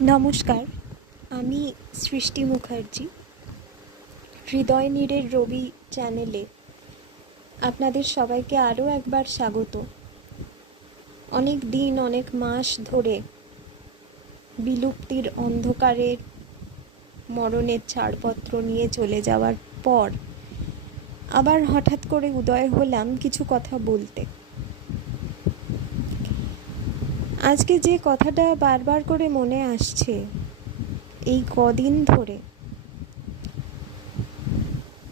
নমস্কার, আমি সৃষ্টি মুখার্জি। হৃদয় নীড়ের রবি চ্যানেলে আপনাদের সবাইকে আরও একবার স্বাগত। অনেক দিন অনেক মাস ধরে বিলুপ্তির অন্ধকারের মরণের ছাড়পত্র নিয়ে চলে যাওয়ার পর আবার হঠাৎ করে উদয় হলাম কিছু কথা বলতে। আজকে যে কথাটা বারবার করে মনে আসছে এই কদিন ধরে,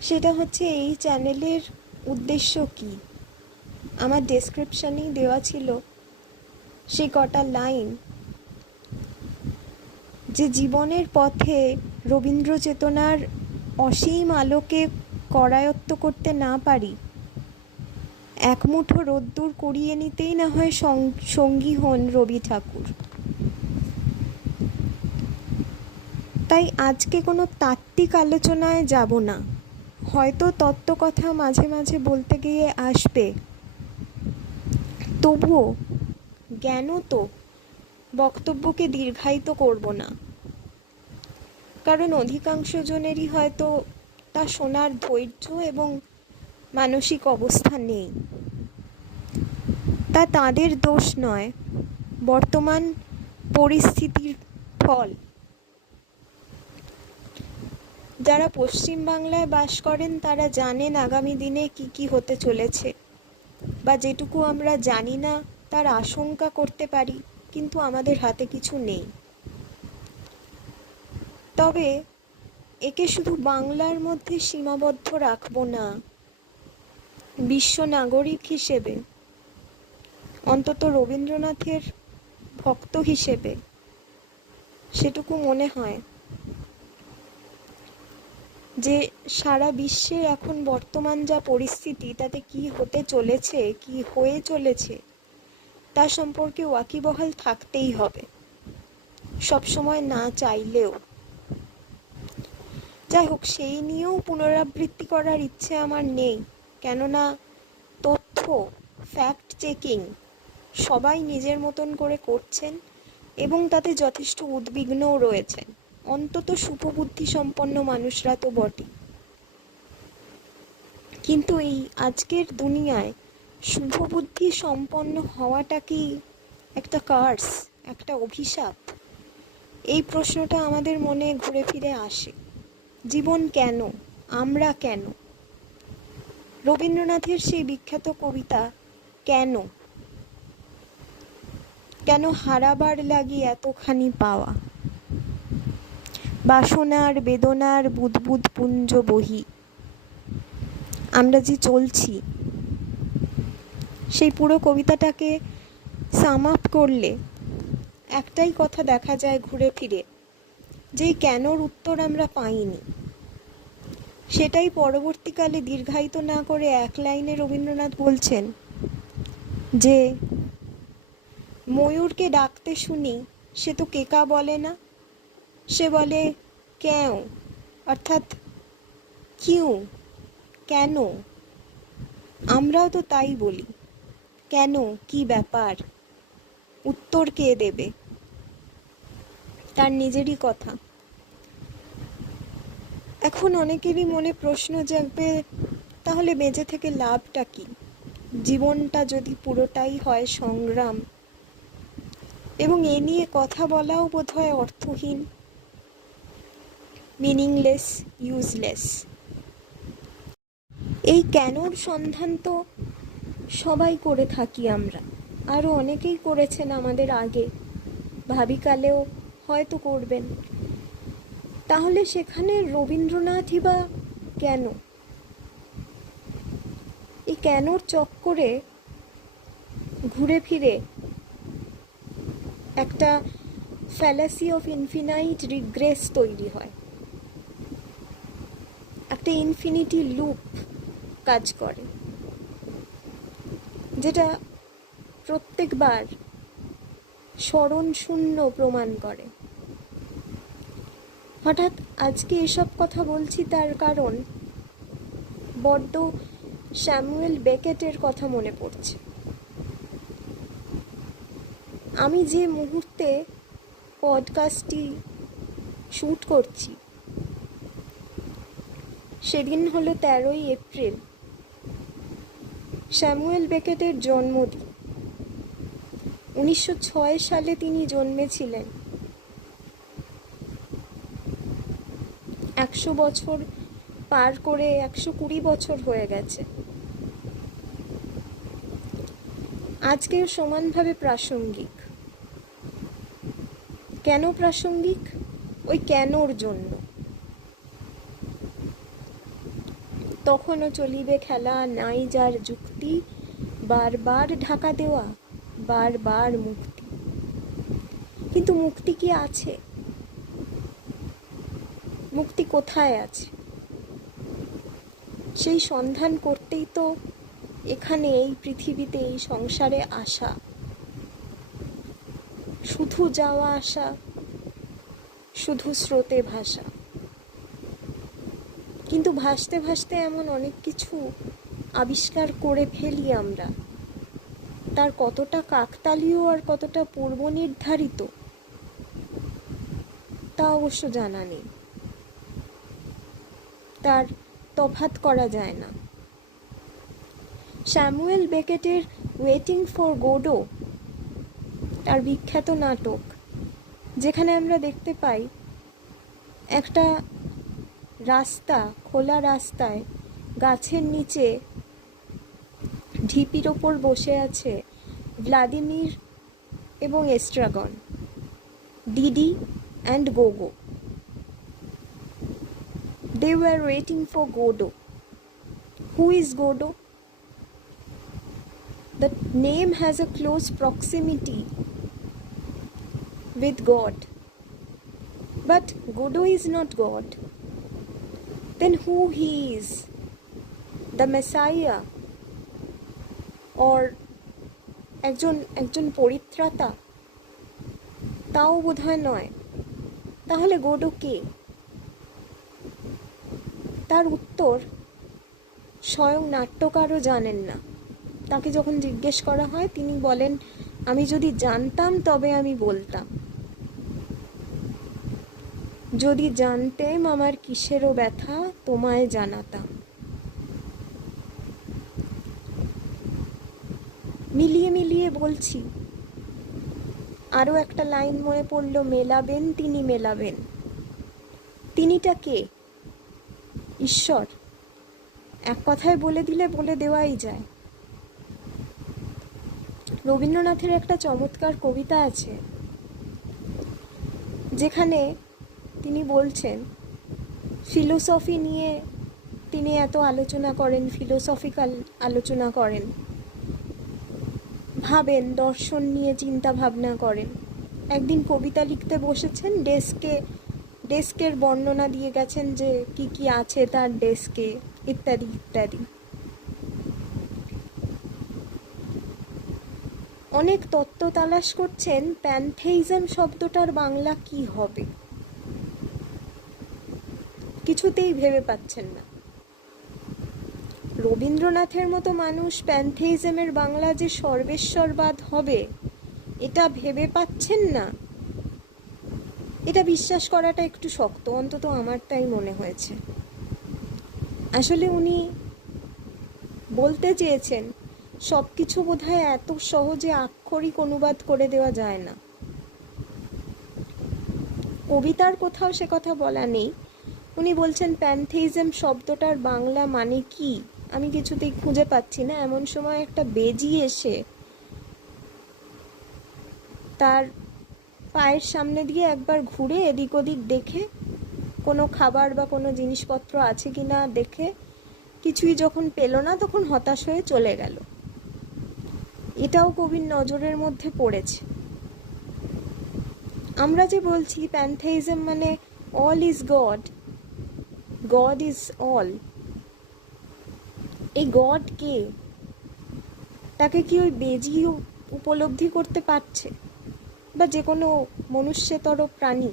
সেটা হচ্ছে এই চ্যানেলের উদ্দেশ্য কি। আমার ডেসক্রিপশনেই দেওয়া ছিল সে কটা লাইন, যে জীবনের পথে রবীন্দ্র চেতনার অসীম আলোকে করায়ত্ত করতে না পারি, এক মুঠো রোদ্দুর কুড়িয়ে নিতেই না হয় সঙ্গী হন রবি ঠাকুর। তাই আজকে কোনো তাত্ত্বিক আলোচনায় যাব না। হয়তো তত্ত্বকথা মাঝে মাঝে বলতে গিয়ে আসবে, তবুও জ্ঞানত বক্তব্যকে দীর্ঘায়িত করব না, কারণ অধিকাংশ জনেরই হয়তো তা শোনার ধৈর্য এবং মানসিক অবস্থা নেই। তা তাদের দোষ নয়, বর্তমান পরিস্থিতির ফল। যারা পশ্চিমবাংলায় বাস করেন তারা জানেন আগামী দিনে কি কি হতে চলেছে, বা যেটুকু আমরা জানি না তার আশঙ্কা করতে পারি, কিন্তু আমাদের হাতে কিছু নেই। তবে একে শুধু বাংলার মধ্যে সীমাবদ্ধ রাখব না। বিশ্ব নাগরিক হিসেবে, অন্তত রবীন্দ্রনাথের ভক্ত হিসেবে সেটুকু মনে হয় যে সারা বিশ্বে এখন বর্তমান যা পরিস্থিতি, তাতে কি হতে চলেছে, কি হয়ে চলেছে, তা সম্পর্কে ওয়াকিবহাল থাকতেই হবে, সবসময় না চাইলেও। যাই হোক, সেই নিয়েও পুনরাবৃত্তি করার ইচ্ছে আমার নেই, কেননা তথ্য ফ্যাক্ট চেকিং সবাই নিজের মতন করে করছেন এবং তাতে যথেষ্ট উদ্বিগ্নও রয়েছেন, অন্তত শুভবুদ্ধি সম্পন্ন মানুষরা তো বটে। কিন্তু এই আজকের দুনিয়ায় শুভবুদ্ধি সম্পন্ন হওয়াটা কি একটা কার্স, একটা অভিশাপ? এই প্রশ্নটা আমাদের মনে ঘুরে ফিরে আসে। জীবন কেন, আমরা কেন? রবীন্দ্রনাথের সেই বিখ্যাত কবিতা কেন, কেন হারাবার লাগি এতখানি পাওয়া, বাসনার বেদনার বুদবুদ পুঞ্জ বহি, আমরা যে চলছি, সেই পুরো কবিতাটাকে সাম আপ করলে একটাই কথা দেখা যায় ঘুরে ফিরে, যে কেনর উত্তর আমরা পাইনি। সেটাই পরবর্তীকালে দীর্ঘায়িত না করে এক লাইনে রবীন্দ্রনাথ বলছেন যে ময়ূরকে ডাকতে শুনি সে তো কেকা বলে না, সে বলে ক্যাও, অর্থাৎ কিউ, কেন। আমরাও তো তাই বলি, কেন, কি ব্যাপার, উত্তর কে দেবে? তার নিজেরই কথা। এখন অনেকেরই মনে প্রশ্ন জাগবে, তাহলে বেঁচে থেকে লাভটা কি? জীবনটা যদি পুরোটাই হয় সংগ্রাম, এবং এ নিয়ে কথা বলাও বোধহয় অর্থহীন, মিনিংলেস, ইউজলেস। এই কেনর সন্ধান তো সবাই করে থাকি আমরা, আরও অনেকেই করেছেন আমাদের আগে, ভাবিকালেও হয়তো করবেন। তাহলে সেখানে রবীন্দ্রনাথই বা কেন? এই কেনর চক্করে ঘুরে ফিরে একটা ফ্যালাসি অফ ইনফিনাইট রিগ্রেস তৈরি হয়, একটা ইনফিনিটি লুপ কাজ করে, যেটা প্রত্যেকবার স্মরণ শূন্য প্রমাণ করে। হঠাৎ আজকে এসব কথা বলছি তার কারণ বড্ড স্যামুয়েল বেকেটের কথা মনে পড়ছে। আমি যে মুহূর্তে পডকাস্টটি শ্যুট করছি সেদিন হলো 13ই এপ্রিল, স্যামুয়েল বেকেটের জন্মদিন। 1906 সালে তিনি জন্মেছিলেন। 100 বছর পার করে 120 বছর হয়ে গেছে। আজকেও সমানভাবে প্রাসঙ্গিক। কেন প্রাসঙ্গিক? ওই কেনর জন্য। তখনও চলিবে খেলা, নাই যার যুক্তি, বারবার ঢাকা দেওয়া, বারবার মুক্তি। কিন্তু মুক্তি কি আছে? মুক্তি কোথায় আছে? সেই সন্ধান করতেই তো এখানে, এই পৃথিবীতে, এই সংসারে আসা। শুধু যাওয়া আসা, শুধু স্রোতে ভাসা। কিন্তু ভাসতে ভাসতে এমন অনেক কিছু আবিষ্কার করে ফেলি আমরা। তার কতটা কাকতালীয় আর কতটা পূর্ব নির্ধারিত তা অবশ্য জানা নেই। তার তফাৎ করা যায় না। স্যামুয়েল বেকেটের ওয়েটিং ফর গোডো, তার বিখ্যাত নাটক, যেখানে আমরা দেখতে পাই একটা রাস্তা, খোলা রাস্তায় গাছের নিচে ঢিপির ওপর বসে আছে ভ্লাদিমির এবং Estragon, Didi and Gogo. They were waiting for Godot. Who is Godot? The name has a close proximity with God. But Godot is not God. Then who he is? The Messiah? Or একজন পরিত্রাতা? তাও বোধহয় নয়। তাহলে Godot কে? তার উত্তর স্বয়ং নাট্যকারও জানেন না। তাকে যখন জিজ্ঞেস করা হয় তিনি বলেন, আমি যদি জানতাম তবে আমি বলতাম। যদি জানতেম আমার কিসেরও ব্যথা, তোমায় জানাতাম। মিলিয়ে মিলিয়ে বলছি। আরও একটা লাইন মনে পড়ল, মেলাবেন তিনি মেলাবেন। তিনিটা কে? ঈশ্বর। এক কথায় বলে দিলে বলে দেওয়াই যায়। রবীন্দ্রনাথের একটা চমৎকার কবিতা আছে যেখানে তিনি বলছেন, ফিলোসফি নিয়ে তিনি এত আলোচনা করেন, ফিলোসফিক্যাল আলোচনা করেন, ভাবেন, দর্শন নিয়ে চিন্তা ভাবনা করেন। একদিন কবিতা লিখতে বসেছেন, ডেস্কের বর্ণনা দিয়ে গেছেন যে কি কি আছে তার ডেস্কে, ইত্যাদি ইত্যাদি। অনেক তত্ত্ব তালাশ করছেন, প্যানথেইজম শব্দটার বাংলা কি হবে, কিছুতেই ভেবে পাচ্ছেন না। রবীন্দ্রনাথের মতো মানুষ প্যানথেইজমের বাংলা যে সর্বেশ্বরবাদ হবে এটা ভেবে পাচ্ছেন না। এটা বিশ্বাস করাটা একটু শক্ত, অন্তত আমার তাই মনে হয়েছে। আসলে উনি বলতে চেয়েছেন সব কিছু বোধহয় এত সহজে আক্ষরিক অনুবাদ করে দেওয়া যায় না। কবিতার কোথাও সে কথা বলা নেই। উনি বলছেন প্যানথেইজম শব্দটার বাংলা মানে কি আমি কিছুতেই খুঁজে পাচ্ছি না। এমন সময় একটা বেজি এসে তার পায়ের সামনে দিয়ে একবার ঘুরে এদিক ওদিক দেখে, কোনো খাবার বা কোনো জিনিসপত্র আছে কি না দেখে, কিছুই যখন পেল না তখন হতাশ হয়ে চলে গেল। এটাও কবির নজরের মধ্যে পড়েছে। আমরা যে বলছি প্যানথেইজম মানে all is god, god is all, এই গড কে? তাকে কি ওই বেজি উপলব্ধি করতে পারছে? বা যে কোনো মনুষ্যতর প্রাণী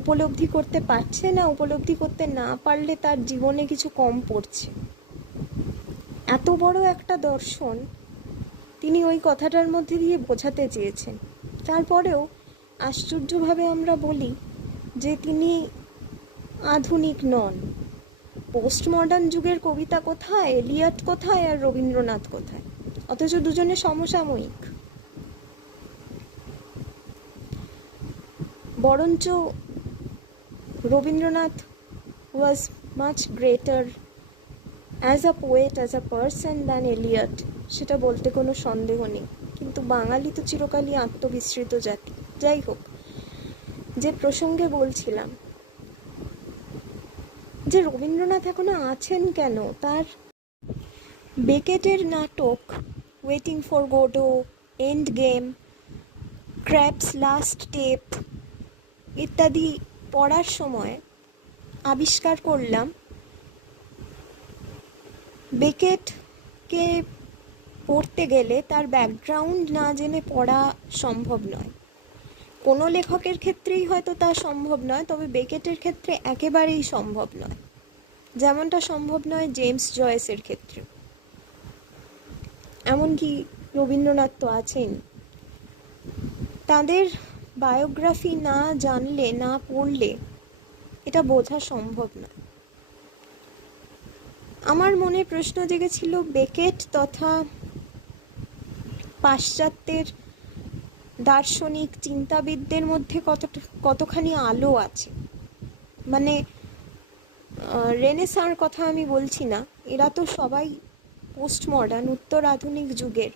উপলব্ধি করতে পারছে? না উপলব্ধি করতে না পারলে তার জীবনে কিছু কম পড়ছে? এত বড় একটা দর্শন তিনি ওই কথাটার মধ্যে দিয়ে বোঝাতে চেয়েছেন। তারপরেও আশ্চর্যভাবে আমরা বলি যে তিনি আধুনিক নন। পোস্ট মডার্ন যুগের কবিতা কোথায়, এলিয়ট কোথায়, আর রবীন্দ্রনাথ কোথায়? অথচ দুজনে সমসাময়িক। বরঞ্চ Rabindranath was much greater as a poet, as a person than Eliot, সেটা বলতে কোনো সন্দেহ নেই। কিন্তু বাঙালি তো চিরকালই আত্মবিস্মৃত জাতি। যাই হোক, যে প্রসঙ্গে বলছিলাম যে রবীন্দ্রনাথ এখনো আছেন কেন, তার বেকেটের নাটক waiting for Godot, endgame, Krapp's last tape ইত্যাদি পড়ার সময় আবিষ্কার করলাম বেকেটকে পড়তে গেলে তার ব্যাকগ্রাউন্ড না জেনে পড়া সম্ভব নয়। কোনো লেখকের ক্ষেত্রেই হয়তো তা সম্ভব নয়, তবে বেকেটের ক্ষেত্রে একেবারেই সম্ভব নয়, যেমনটা সম্ভব নয় জেমস জয়েসের ক্ষেত্রে। এমনকি রবীন্দ্রনাথ তো আছেন, তাদের বায়োগ্রাফি না জানলে, না পড়লে এটা বোঝা সম্ভব নয়। আমার মনে প্রশ্ন জেগেছিল বেকেট তথা পাশ্চাত্যের দার্শনিক চিন্তাবিদদের মধ্যে কতখানি আলো আছে। মানে রেনেসাঁর কথা আমি বলছি না, এরা তো সবাই পোস্ট মডার্ন, উত্তর আধুনিক যুগের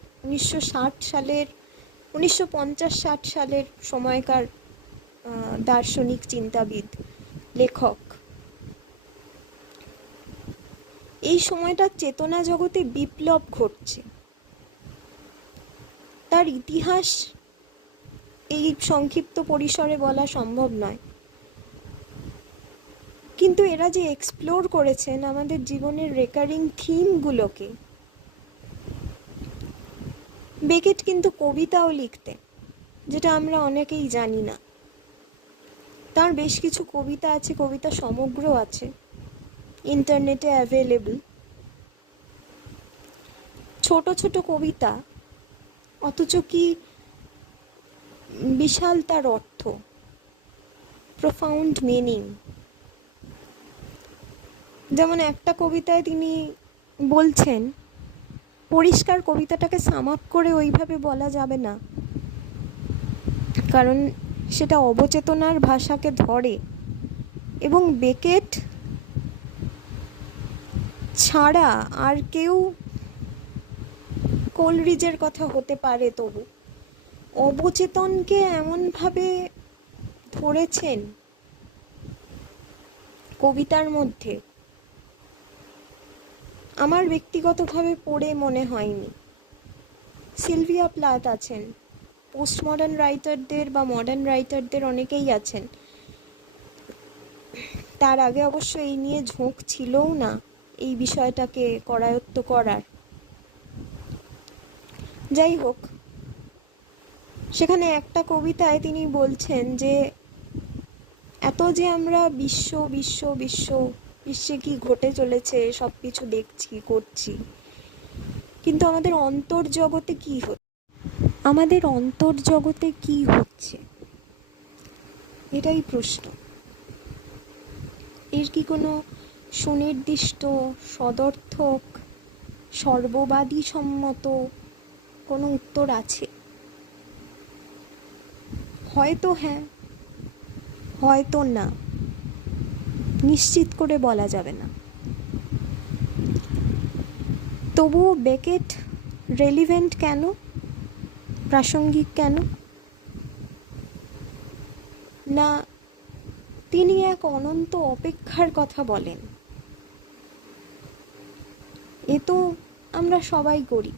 1950-60 সালের সময়কার দার্শনিক চিন্তাবিদ, লেখক। এই সময়টা চেতনা জগতে বিপ্লব ঘটছে। তার ইতিহাস এই সংক্ষিপ্ত পরিসরে বলা সম্ভব নয়, কিন্তু এরা যে এক্সপ্লোর করেছেন আমাদের জীবনের রেকারিং থিমগুলোকে। বেকেট কিন্তু কবিতাও লিখতেন, যেটা আমরা অনেকেই জানি না। তার বেশ কিছু কবিতা আছে, কবিতা সমগ্র আছে, ইন্টারনেটে অ্যাভেলেবল। ছোট ছোট কবিতা, অথচ কি বিশাল তার অর্থ, প্রোফাউন্ড মিনিং। যেমন একটা কবিতায় তিনি বলছেন, পরিষ্কার কবিতাটাকে সাম আপ করে ওইভাবে বলা যাবে না, কারণ সেটা অবচেতনার ভাষাকে ধরে। এবং বেকেট ছাড়া আর কেউ কোলরিজের কথা হতে পারে, তবু অবচেতনকে এমনভাবে ধরেছেন কবিতার মধ্যে, আমার ব্যক্তিগতভাবে পড়ে মনে হয়নি। সিলভিয়া প্লাথ আছেন, পোস্ট মডার্ন রাইটারদের বা মডার্ন রাইটারদের অনেকেই আছেন। তার আগে অবশ্য এই নিয়ে ঝোঁক ছিলও না, এই বিষয়টাকে করায়ত্ত করার। যাই হোক, সেখানে একটা কবিতায় তিনি বলছেন যে এত যে আমরা বিশ্বে কি ঘটে চলেছে সব কিছু দেখছি, করছি, কিন্তু আমাদের অন্তর্জগতে কি হচ্ছে, এটাই প্রশ্ন। এর কি কোনো সুনির্দিষ্ট, সদর্থক, সর্ববাদী সম্মত কোনো উত্তর আছে? হয়তো হ্যাঁ, হয়তো না, নিশ্চিত করে বলা যাবে না। তবুও বেকেট রেলিভেন্ট কেন, প্রাসঙ্গিক কেন? না, তিনি এক অনন্ত অপেক্ষার কথা বলেন। এ তো আমরা সবাই করি,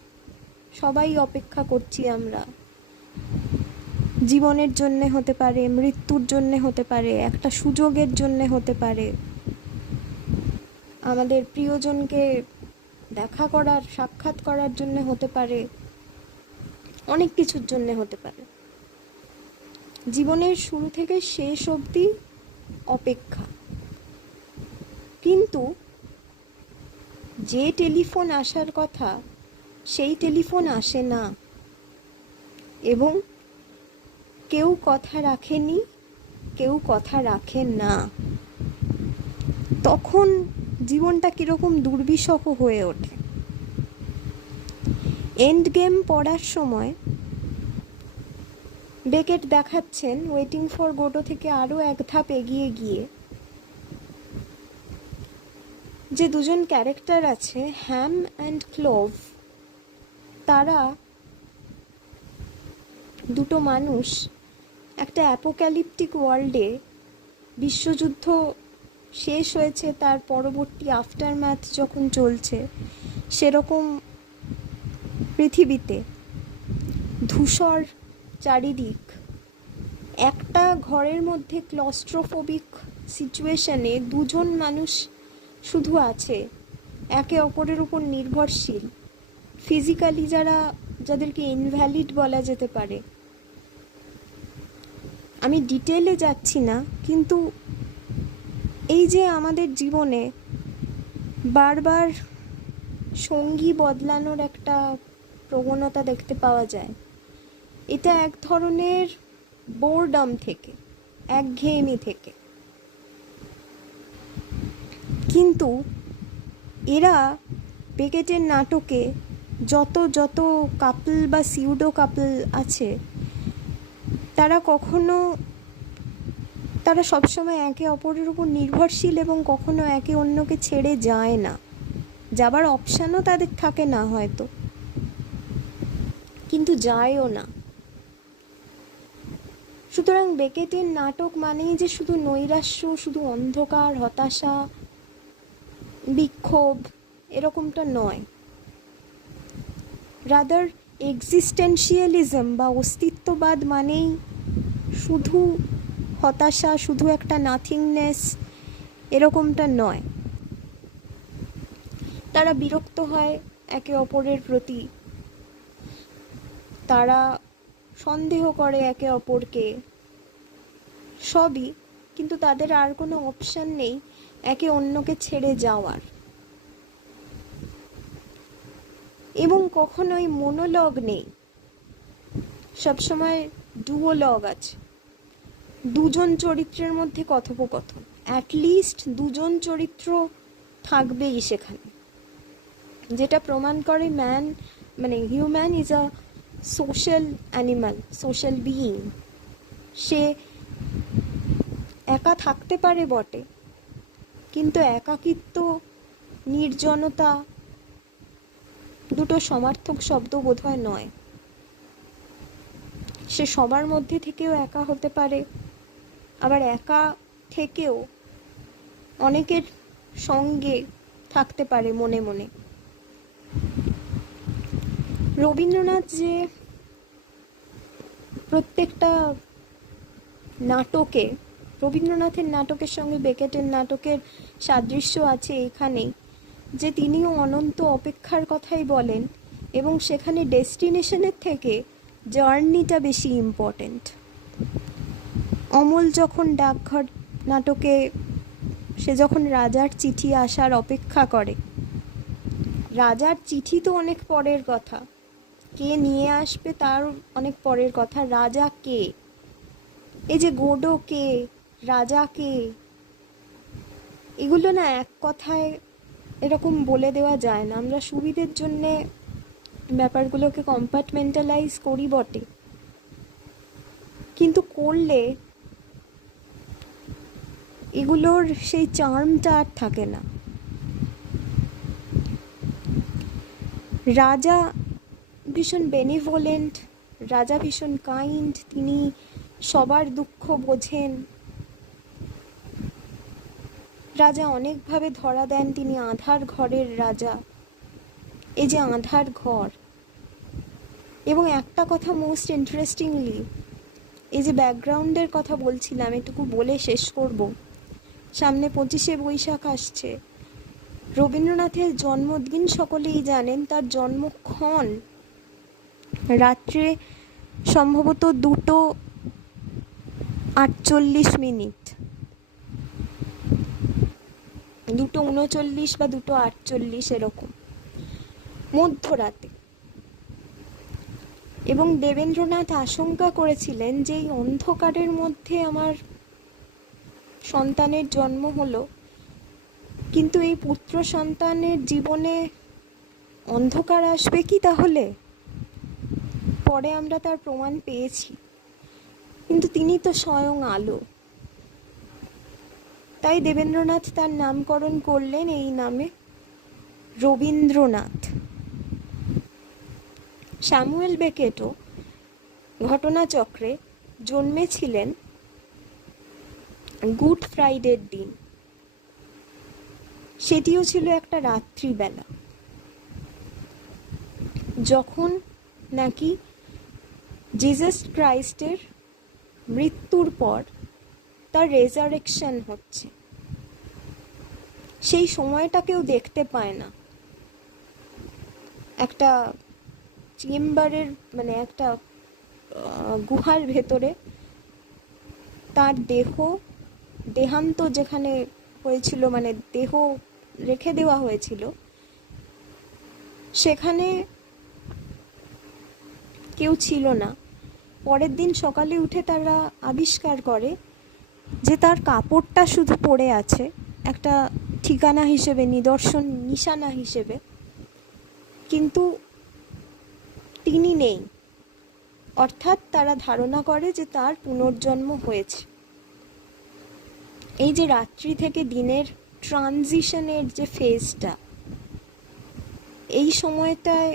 সবাই অপেক্ষা করছি আমরা। জীবনের জন্যে হতে পারে, মৃত্যুর জন্যে হতে পারে, একটা সুযোগের জন্যে হতে পারে, আমাদের প্রিয়জনকে দেখা করার, সাক্ষাৎ করার জন্যে হতে পারে, অনেক কিছুর জন্যে হতে পারে। জীবনের শুরু থেকে শেষ অবধি অপেক্ষা। কিন্তু যে টেলিফোন আসার কথা সেই টেলিফোন আসে না, এবং কেউ কথা রাখেনি, কেউ কথা রাখে না। তখন জীবনটা কিরকম দুর্বিষহ হয়ে ওঠে। এন্ড গেম পড়ার সময় বেকেট দেখাচ্ছেন ওয়েটিং ফর গোডো থেকে আরও এক ধাপ এগিয়ে গিয়ে যে দুজন ক্যারেক্টার আছে, হ্যাম অ্যান্ড ক্লোভ, তারা দুটো মানুষ একটা অ্যাপোক্যালিপটিক ওয়ার্ল্ডে, বিশ্বযুদ্ধ শেষ হয়েছে, তার পরবর্তী আফটারম্যাথ যখন চলছে, সেরকম পৃথিবীতে ধূসর চারিদিক, একটা ঘরের মধ্যে ক্লস্ট্রোফোবিক সিচুয়েশনে দুজন মানুষ শুধু আছে, একে অপরের উপর নির্ভরশীল, ফিজিক্যালি যাদেরকে ইনভ্যালিড বলা যেতে পারে। আমি ডিটেলে যাচ্ছি না, কিন্তু এই যে আমাদের জীবনে বারবার সঙ্গী বদলানোর একটা প্রবণতা দেখতে পাওয়া যায়, এটা এক ধরনের বোরডম থেকে, একঘেয়েমি থেকে। কিন্তু এরা বেকেটের নাটকে যত কাপল বা সিউডো কাপল আছে, তারা সবসময় একে অপরের উপর নির্ভরশীল এবং কখনো একে অন্যকে ছেড়ে যায় না। যাবার অপশানও তাদের থাকে না হয়তো, কিন্তু যায়ও না। সুতরাং বেকেটের নাটক মানেই যে শুধু নৈরাশ্য, শুধু অন্ধকার, হতাশা, বিক্ষোভ, এরকমটা নয়। রাদার এক্সিস্টেন্সিয়ালিজম বা অস্তিত্ববাদ মানেই শুধু হতাশা, শুধু একটা নাথিংনেস, এরকমটা নয়। তারা বিরক্ত হয় একে অপরের প্রতি, তারা সন্দেহ করে একে অপরকে, সবই, কিন্তু তাদের আর কোনো অপশান নেই একে অন্যকে ছেড়ে যাওয়ার। এবং কখনোই মনোলগ নেই, সবসময় ডুওলগ আছে। দুজন চরিত্রের মধ্যে কথোপকথন, অ্যাটলিস্ট দুজন চরিত্র থাকবেই সেখানে, যেটা প্রমাণ করে human is a social animal, social being. সে একা থাকতে পারে বটে, কিন্তু একাকিত্ব, নির্জনতা দুটো সমার্থক শব্দ বোধহয় নয়। সে সবার মধ্যে থেকেও একা হতে পারে, আবার একা থেকেও অনেকের সঙ্গে থাকতে পারে মনে মনে। রবীন্দ্রনাথ যে প্রত্যেকটা নাটকে, রবীন্দ্রনাথের নাটকের সঙ্গে বেকেটের নাটকের সাদৃশ্য আছে এখানেই, যে তিনিও অনন্ত অপেক্ষার কথাই বলেন, এবং সেখানে ডেস্টিনেশনের থেকে জার্নিটা বেশি ইম্পর্টেন্ট। অমল যখন ডাকঘর নাটকে সে যখন রাজার চিঠি আসার অপেক্ষা করে, রাজার চিঠি তো অনেক পরের কথা, কে নিয়ে আসবে তার অনেক পরের কথা, রাজা কে, এই যে গোডো কে, রাজা কে, এগুলো না এক কথায় এরকম বলে দেওয়া যায় না। আমরা সুবিধের জন্যে ব্যাপারগুলোকে কম্পার্টমেন্টালাইজ করি বটে, কিন্তু করলে এগুলোর সেই চার্মটা আর থাকে না। রাজা ভীষণ বেনিভোলেন্ট, রাজা ভীষণ কাইন্ড, তিনি সবার দুঃখ বোঝেন। রাজা অনেকভাবে ধরা দেন, তিনি আঁধার ঘরের রাজা। এই যে আঁধার ঘর, এবং একটা কথা মোস্ট ইন্টারেস্টিংলি, এই যে ব্যাকগ্রাউন্ডের কথা বলছিলাম, এটুকু বলে শেষ করব। সামনে 25শে বৈশাখ আসছে, রবীন্দ্রনাথের জন্মদিন সকলেই জানেন। তার জন্মক্ষণ রাত্রে সম্ভবত 2:48, 2:39 বা 2:48 এরকম, মধ্যরাতে। এবং দেবেন্দ্রনাথ আশঙ্কা করেছিলেন যে এই অন্ধকারের মধ্যে আমার সন্তানের জন্ম হলো, কিন্তু এই পুত্র সন্তানের জীবনে অন্ধকার আসবে কি তাহলে? পরে আমরা তার প্রমাণ পেয়েছি, কিন্তু তিনি তো স্বয়ং আলো। তাই দেবেন্দ্রনাথ তার নামকরণ করলেন এই নামে, রবীন্দ্রনাথ। স্যামুয়েল বেকেটও ঘটনাচক্রে জন্মেছিলেন গুড ফ্রাইডের দিন। সেটিও ছিল একটা রাত্রিবেলা, যখন নাকি জিসাস ক্রাইস্টের মৃত্যুর পর তার রেজারেকশন হচ্ছে। সেই সময়টা কেউ দেখতে পায় না। একটা চেম্বারের মানে একটা গুহার ভেতরে তার দেহান্ত যেখানে হয়েছিল, মানে দেহ রেখে দেওয়া হয়েছিল, সেখানে কেউ ছিল না। পরের দিন সকালে উঠে তারা আবিষ্কার করে যে তার কাপড়টা শুধু পড়ে আছে, একটা ঠিকানা হিসেবে, নিদর্শন, নিশানা হিসেবে, কিন্তু তিনি নেই। অর্থাৎ তারা ধারণা করে যে তার পুনর্জন্ম হয়েছে। এই যে রাত্রি থেকে দিনের ট্রানজিশনের যে ফেজটা, এই সময়টায়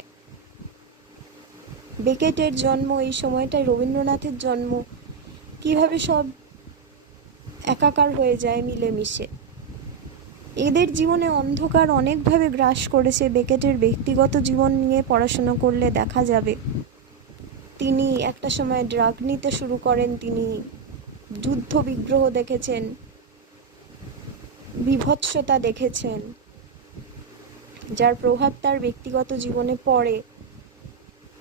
বেকেটের জন্ম, এই সময়টায় রবীন্দ্রনাথের জন্ম, কিভাবে সব একাকার হয়ে যায় মিলেমিশে। এদের জীবনে অন্ধকার অনেকভাবে গ্রাস করেছে। বেকেটের ব্যক্তিগত জীবন নিয়ে পড়াশোনা করলে দেখা যাবে তিনি একটা সময় ড্রাগ নিতে শুরু করেন, তিনি যুদ্ধ বিগ্রহ দেখেছেন, বীভৎসতা দেখেছেন, যার প্রভাব তার ব্যক্তিগত জীবনে পড়ে।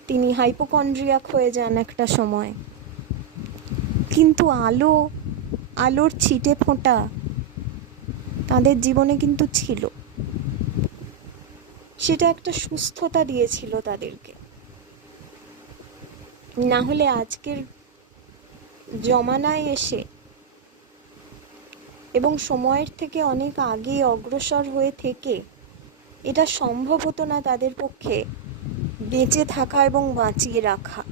তিনি হাইপোকন্ড্রিয়াক হয়ে যান একটা সময়। কিন্তু আলোর ছিটে ফোঁটা তাদের জীবনে কিন্তু ছিল। সেটা একটা সুস্থতা দিয়েছিল তাদেরকে। না হলে আজকের জমানায় এসে এবং সময়ের থেকে অনেক আগে অগ্রসর হয়ে থেকে এটা সম্ভব হতো না তাদের পক্ষে বেঁচে থাকা এবং বাঁচিয়ে রাখা।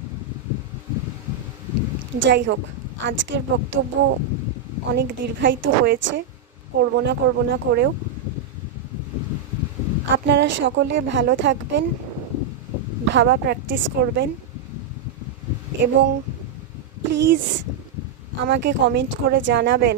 যাই হোক, আজকের বক্তব্য অনেক দীর্ঘায়িত হয়েছে, করব না করেও। আপনারা সকলে ভালো থাকবেন, ভাবা প্র্যাকটিস করবেন, এবং প্লিজ আমাকে কমেন্ট করে জানাবেন